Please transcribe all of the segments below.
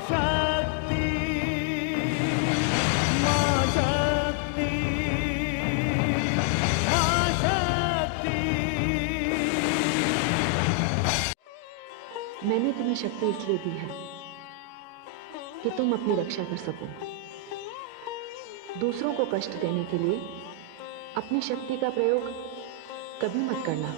शक्ति, मां शक्ति, मां शक्ति। मैंने तुम्हें शक्ति इसलिए दी है कि तुम अपनी रक्षा कर सको। दूसरों को कष्ट देने के लिए अपनी शक्ति का प्रयोग कभी मत करना।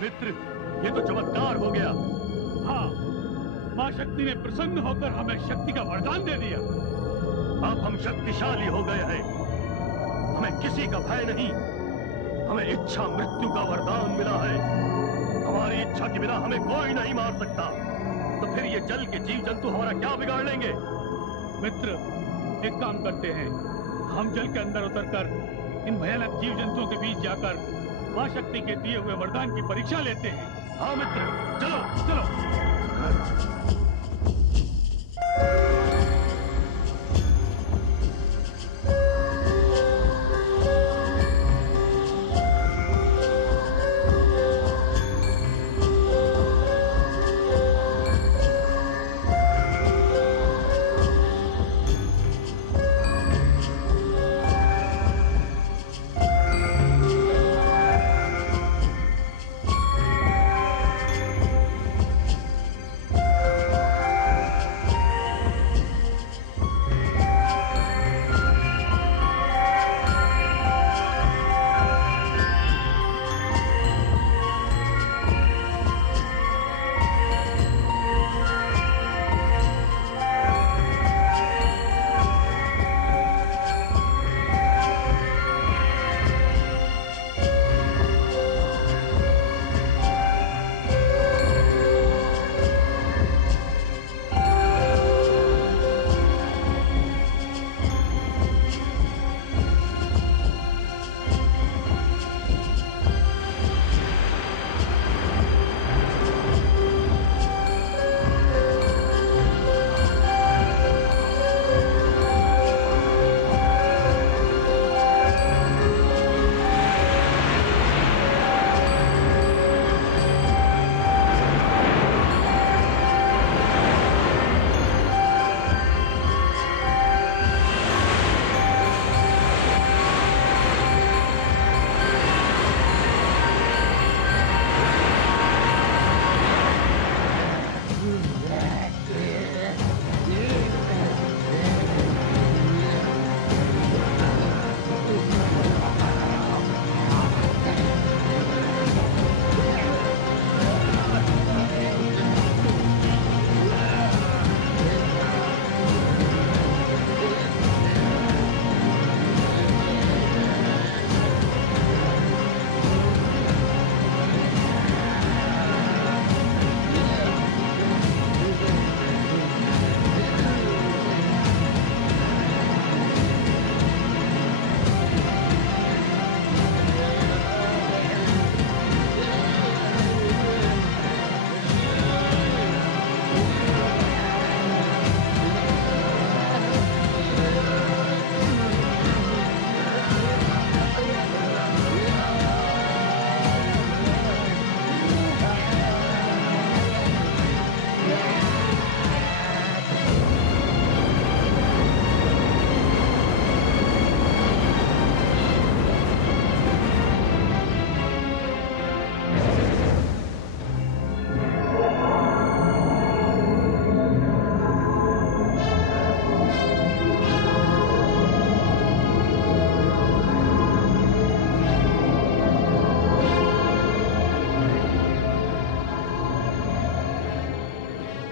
मित्र, ये तो चमत्कार हो गया। हाँ, मां शक्ति ने प्रसन्न होकर हमें शक्ति का वरदान दे दिया। अब हम शक्तिशाली हो गए हैं। हमें किसी का भय नहीं। हमें इच्छा मृत्यु का वरदान मिला है। हमारी इच्छा के बिना हमें कोई नहीं मार सकता। तो फिर ये जल के जीव जंतु हमारा क्या बिगाड़ लेंगे? मित्र, एक काम करते हैं, हम जल के अंदर उतरकर इन भयानक जीव जंतुओं के बीच जाकर मां शक्ति के दिए हुए वरदान की परीक्षा लेते हैं। हाँ मित्र, चलो चलो।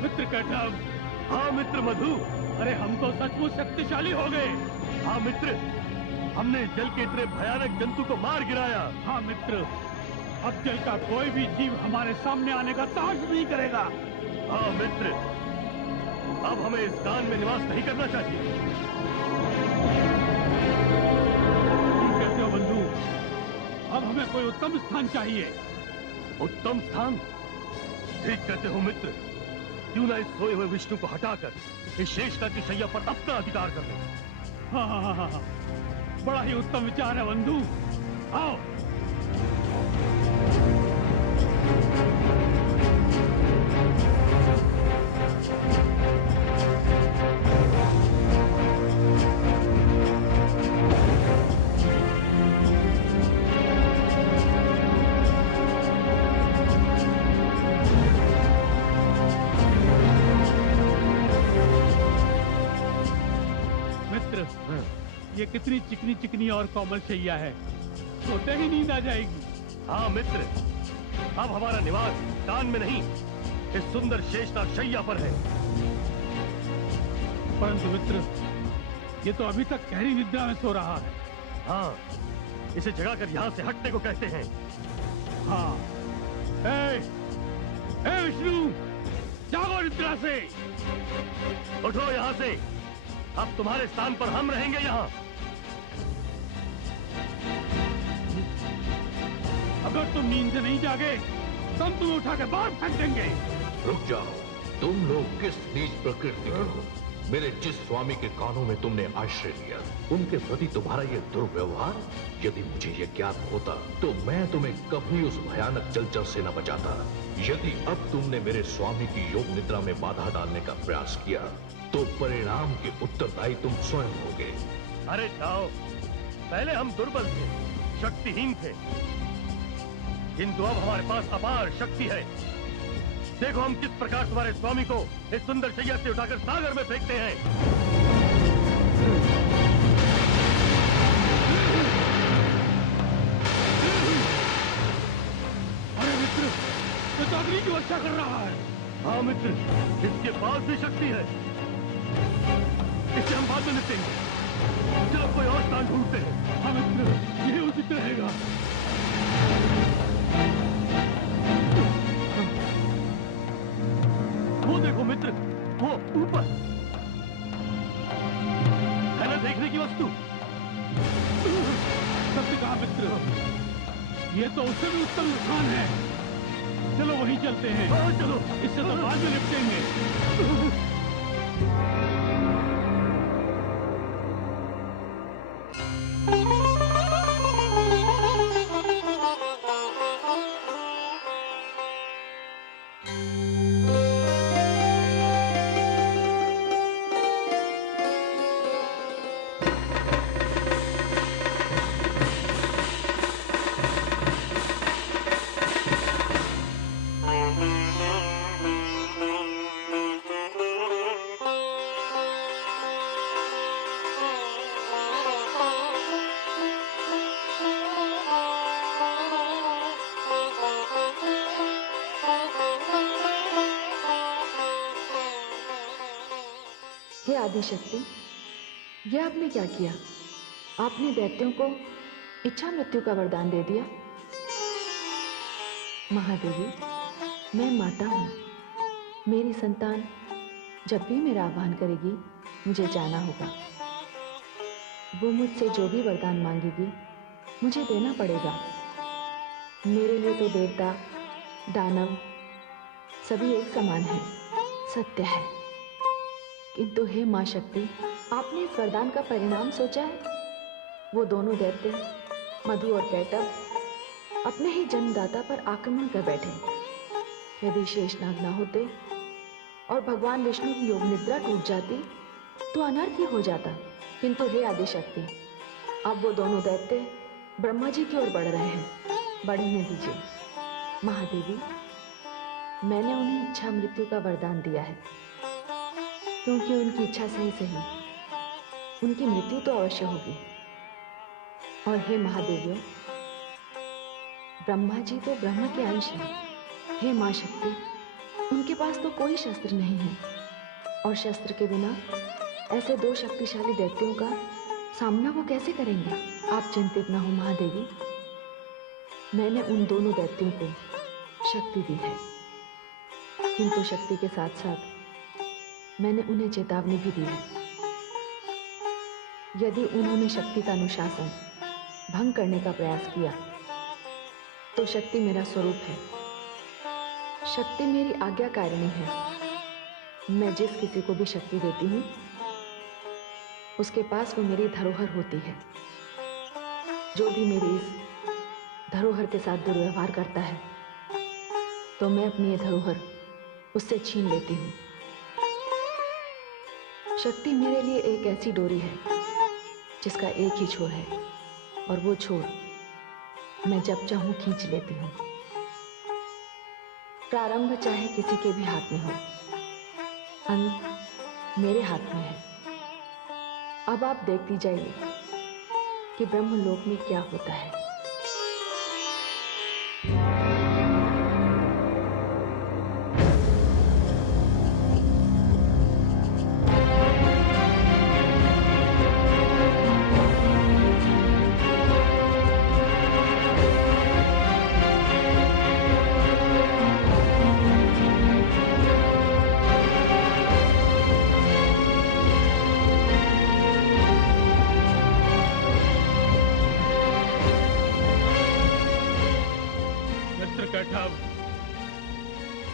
मित्र कैटब। हाँ मित्र मधु। अरे हम तो सचमुच शक्तिशाली हो गए। हाँ मित्र, हमने जल के इतने भयानक जंतु को मार गिराया। हाँ मित्र, अब जल का कोई भी जीव हमारे सामने आने का साहस नहीं करेगा। हाँ मित्र, अब हमें इस कान में निवास नहीं करना चाहिए। ठीक कहते हो बंधु, अब हमें कोई उत्तम स्थान चाहिए। उत्तम स्थान? ठीक कहते हो मित्र, क्यों ना इस सोए हुए विष्णु को हटाकर इस शेषनाग की शैया पर अपना अधिकार कर ले। हाँ, बड़ा ही उत्तम विचार है बंधु। आओ। ये कितनी चिकनी चिकनी और कोमल शैया है, सोते ही नींद आ जाएगी। हाँ मित्र, अब हमारा निवास कान में नहीं, इस सुंदर शेषनाग शैया पर है। परंतु मित्र, ये तो अभी तक गहरी निद्रा में सो रहा है। हाँ, इसे जगाकर यहाँ से हटने को कहते हैं। हाँ, विष्णु, जागो निद्रा से। उठो यहाँ से, अब तुम्हारे स्थान पर हम रहेंगे यहाँ। अगर तुम नींद से नहीं जागे तो हम तुम्हें उठा के बाहर फेंक देंगे। रुक जाओ, तुम लोग किस नीच प्रकृति के हो? मेरे जिस स्वामी के कानों में तुमने आश्रय लिया, उनके प्रति तुम्हारा ये दुर्व्यवहार, यदि मुझे ये ज्ञात होता तो मैं तुम्हें कभी उस भयानक जलचर से न बचाता। यदि अब तुमने मेरे स्वामी की योग निद्रा में बाधा डालने का प्रयास किया तो परिणाम के उत्तरदायी तुम स्वयं होगे। अरे जाओ, पहले हम दुर्बल थे, शक्तिहीन थे, किंतु अब हमारे पास अपार शक्ति है। देखो हम किस प्रकार तुम्हारे स्वामी को इस सुंदर शैया से उठाकर सागर में फेंकते हैं। अरे मित्र, ये तो अग्नि की वर्षा कर रहा है। हाँ मित्र, इसके पास भी शक्ति है, इसे हम बाद में निपटेंगे। चलो कोई और स्थान ढूंढते हैं। हाँ मित्र, यही उचित रहेगा। वो देखो मित्र, वो ऊपर है ना देखने की वस्तु। सत्य कहा मित्र, ये तो उससे भी उत्तम स्थान है। चलो वहीं चलते हैं। हाँ चलो, इससे तो बाद में निपटेंगे। हे आदिशक्ति, यह आपने क्या किया? आपने दैत्यों को इच्छा मृत्यु का वरदान दे दिया। महादेवी, मैं माता हूँ। मेरी संतान जब भी मेरा आह्वान करेगी, मुझे जाना होगा। वो मुझसे जो भी वरदान मांगेगी, मुझे देना पड़ेगा। मेरे लिए तो देवता, दानव सभी एक समान हैं, सत्य है। किंतु हे माँ शक्ति, आपने इस वरदान का परिणाम सोचा है? वो दोनों दैत्य, मधु और कैटब, अपने ही जन्मदाता पर आक्रमण कर बैठे। यदि शेषनाग न होते और भगवान विष्णु की योग निद्रा टूट जाती तो अनर्थ ही हो जाता। किंतु हे आदिशक्ति, अब वो दोनों दैत्य ब्रह्मा जी की ओर बढ़ रहे हैं। बढ़ने दीजिए। महादेवी, मैंने उन्हें इच्छा मृत्यु का वरदान दिया है, क्योंकि उनकी इच्छा से ही उनकी मृत्यु तो अवश्य होगी। और हे महादेवियों, ब्रह्मा जी तो ब्रह्म के अंश हैं। हे माँ शक्ति, उनके पास तो कोई शस्त्र नहीं है, और शस्त्र के बिना ऐसे दो शक्तिशाली दैत्यों का सामना वो कैसे करेंगे? आप चिंतित न हो महादेवी, मैंने उन दोनों दैत्यों को शक्ति दी है, किंतु शक्ति के साथ साथ मैंने उन्हें चेतावनी भी दी है। यदि उन्होंने शक्ति का अनुशासन भंग करने का प्रयास किया तो शक्ति मेरा स्वरूप है, शक्ति मेरी आज्ञाकारिणी है। मैं जिस किसी को भी शक्ति देती हूँ उसके पास वो मेरी धरोहर होती है। जो भी मेरी इस धरोहर के साथ दुर्व्यवहार करता है तो मैं अपनी ये धरोहर उससे छीन लेती हूँ। शक्ति मेरे लिए एक ऐसी डोरी है जिसका एक ही छोर है, और वो छोर मैं जब चाहूं खींच लेती हूँ। प्रारंभ चाहे किसी के भी हाथ में हो, अंत मेरे हाथ में है। अब आप देखती जाइए कि ब्रह्मलोक में क्या होता है।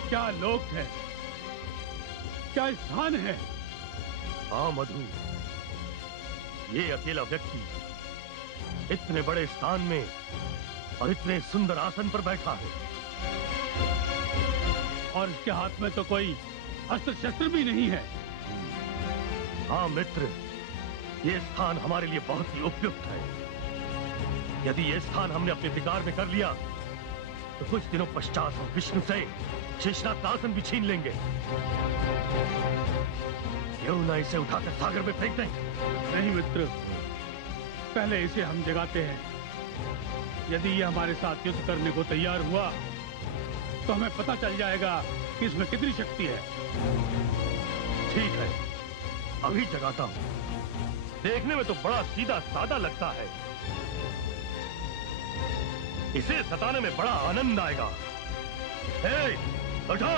क्या लोक है, क्या स्थान है? हाँ मधु, ये अकेला व्यक्ति इतने बड़े स्थान में और इतने सुंदर आसन पर बैठा है, और इसके हाथ में तो कोई अस्त्र शस्त्र भी नहीं है। हाँ मित्र, ये स्थान हमारे लिए बहुत ही उपयुक्त है। यदि ये स्थान हमने अपने अधिकार में कर लिया तो कुछ दिनों पश्चात हम विष्णु से शेषनाग का आसन भी छीन लेंगे। क्यों ना इसे उठाकर सागर में फेंक दें? नहीं मित्र, पहले इसे हम जगाते हैं। यदि ये हमारे साथ युद्ध करने को तैयार हुआ तो हमें पता चल जाएगा कि इसमें कितनी शक्ति है। ठीक है, अभी जगाता हूँ। देखने में तो बड़ा सीधा सादा लगता है, इसे सताने में बड़ा आनंद आएगा। हे, उठो!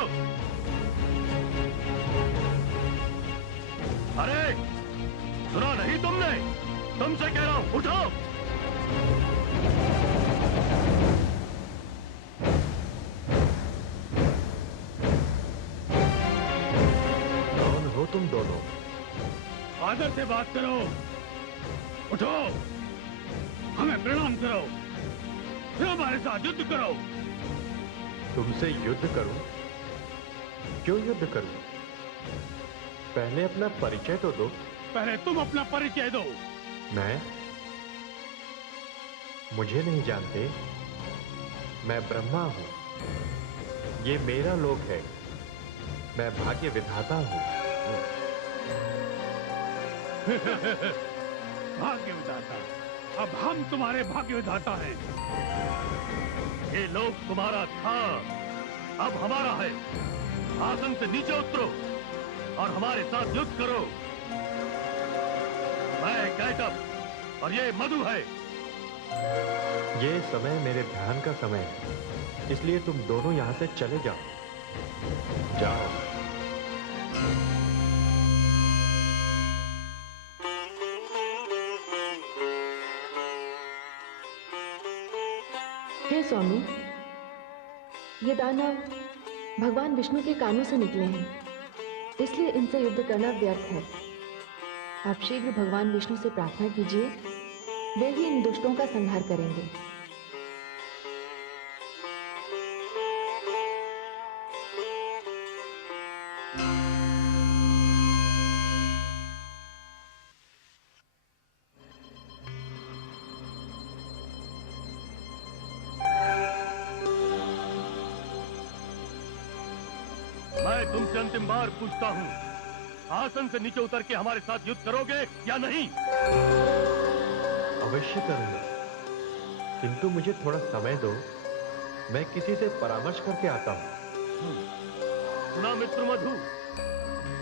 अरे, सुना नहीं तुमने? तुमसे कह रहा हूं, उठो! कौन हो तुम दोनों? आदर से बात करो। उठो, हमें प्रणाम करो, फिर हमारे साथ युद्ध करो। तुमसे युद्ध करूं? क्यों युद्ध करूं? पहले अपना परिचय तो दो। पहले तुम अपना परिचय दो। मैं? मुझे नहीं जानते? मैं ब्रह्मा हूं। ये मेरा लोक है। मैं भाग्य विधाता हूं। भाग्य विधाता? अब हम तुम्हारे भाग्य विधाता हैं। ये लोक तुम्हारा था, अब हमारा है। आसन से नीचे उतरो और हमारे साथ युद्ध करो। मैं कैटअप और ये मधु है। ये समय मेरे ध्यान का समय है, इसलिए तुम दोनों यहां से चले जाओ। जाओ। हे स्वामी, ये दानव भगवान विष्णु के कानों से निकले हैं, इसलिए इनसे युद्ध करना व्यर्थ है। आप शीघ्र भगवान विष्णु से प्रार्थना कीजिए, वे ही इन दुष्टों का संहार करेंगे। मैं तुमसे अंतिम बार पूछता हूँ, आसन से नीचे उतर के हमारे साथ युद्ध करोगे या नहीं? अवश्य करूंगा, किंतु मुझे थोड़ा समय दो। मैं किसी से परामर्श करके आता हूं। सुना मित्र मधु,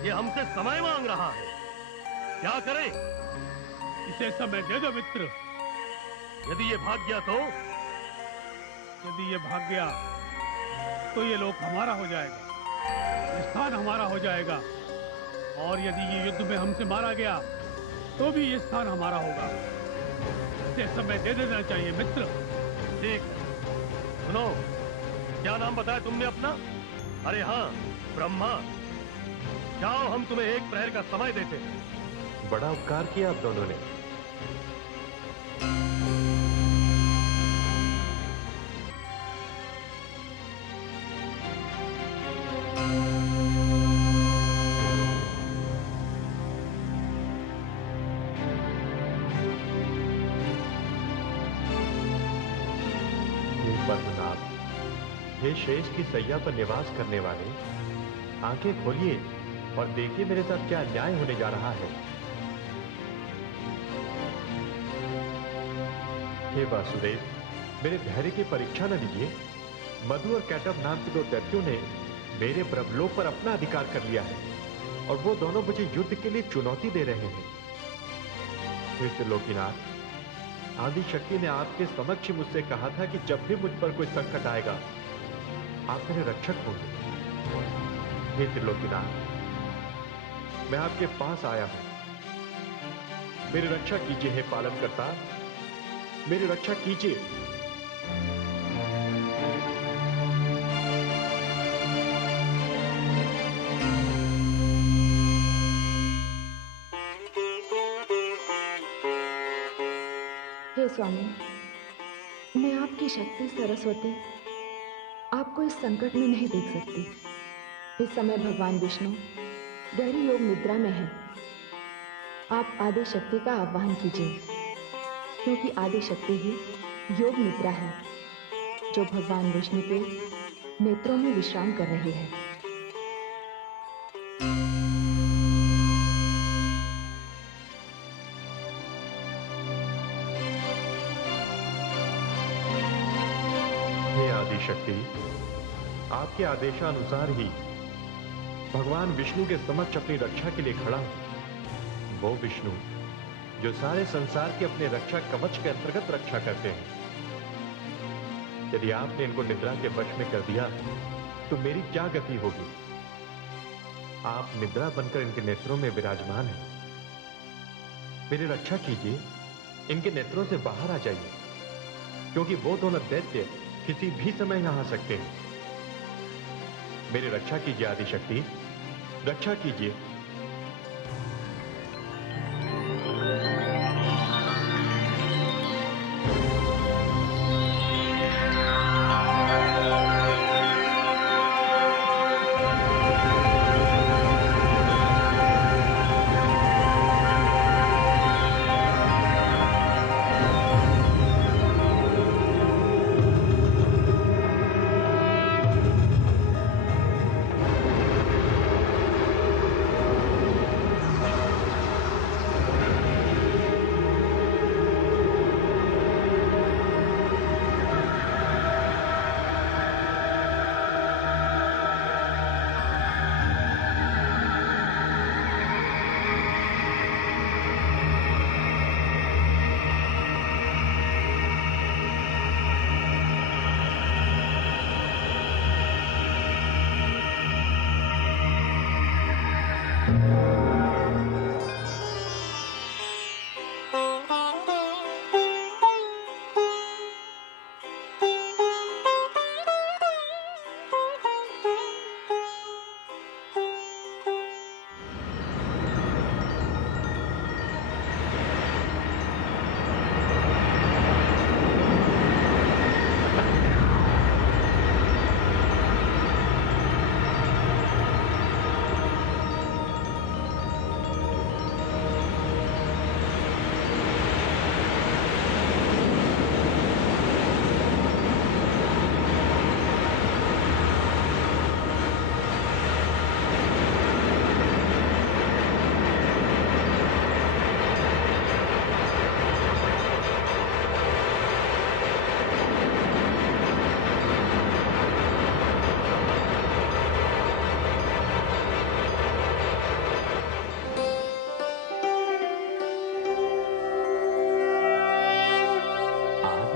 ये हमसे समय मांग रहा है, क्या करें? इसे समय दे दो मित्र। यदि ये भाग गया तो? यदि ये भाग गया तो ये लोक हमारा हो जाएगा, ये स्थान हमारा हो जाएगा, और यदि ये युद्ध में हमसे मारा गया तो भी ये स्थान हमारा होगा। इसे समय दे देना चाहिए मित्र। ठीक है, सुनो, क्या नाम बताया तुमने अपना? अरे हाँ, ब्रह्मा। जाओ, हम तुम्हें 1 प्रहर का समय देते हैं। बड़ा उपकार किया आप दोनों ने। पद्मनाभ, हे शेष की सैया पर निवास करने वाले, आंखें खोलिए और देखिए मेरे साथ क्या अन्याय होने जा रहा है। हे वासुदेव, मेरे धैर्य की परीक्षा न लीजिए। मधु और कैटव नाम के 2 दैत्यों ने मेरे ब्रह्मलोक पर अपना अधिकार कर लिया है और वो दोनों मुझे युद्ध के लिए चुनौती दे रहे हैं। हे त्रिलोकीनाथ, आदि शक्ति ने आपके समक्ष मुझसे कहा था कि जब भी मुझ पर कोई संकट आएगा आप मेरे रक्षक होंगे। हे त्रिलोकीनाथ, मैं आपके पास आया हूं, मेरी रक्षा कीजिए। हे पालनकर्ता, मेरी रक्षा कीजिए। हे स्वामी, मैं आपकी शक्ति सरस्वती आपको इस संकट में नहीं देख सकती। इस समय भगवान विष्णु गहरी योग निद्रा में है। आप आदि शक्ति का आह्वान कीजिए, क्योंकि आदि शक्ति ही योग निद्रा है, जो भगवान विष्णु के नेत्रों में विश्राम कर रही है। हे आदि शक्ति, आपके आदेशानुसार ही भगवान विष्णु के समक्ष अपनी रक्षा के लिए खड़ा हूं। वो विष्णु जो सारे संसार के अपने रक्षा कवच के अंतर्गत रक्षा करते हैं। यदि आपने इनको निद्रा के वश में कर दिया तो मेरी क्या गति होगी? आप निद्रा बनकर इनके नेत्रों में विराजमान हैं। मेरी रक्षा कीजिए, इनके नेत्रों से बाहर आ जाइए, क्योंकि वो दोनों दैत्य किसी भी समय यहां आ सकते हैं। मेरी रक्षा कीजिए आदि शक्ति, रक्षा कीजिए।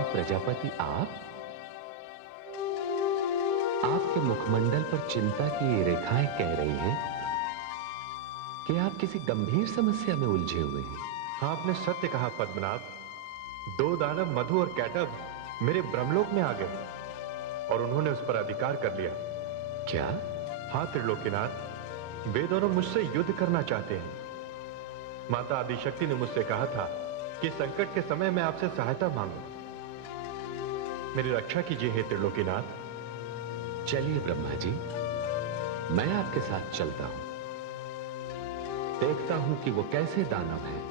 प्रजापति आपके मुखमंडल पर चिंता की ये रेखाएं कह रही हैं कि आप किसी गंभीर समस्या में उलझे हुए हैं। आपने सत्य कहा पद्मनाभ। 2 दानव मधु और कैटब मेरे ब्रह्मलोक में आ गए और उन्होंने उस पर अधिकार कर लिया। क्या? हाँ त्रिलोकीनाथ, वे दोनों मुझसे युद्ध करना चाहते हैं। माता आदिशक्ति ने मुझसे कहा था कि संकट के समय मैं आपसे सहायता मांगू। मेरी रक्षा कीजिए हे त्रिलोकीनाथ। चलिए ब्रह्मा जी, मैं आपके साथ चलता हूं, देखता हूं कि वो कैसे दानव हैं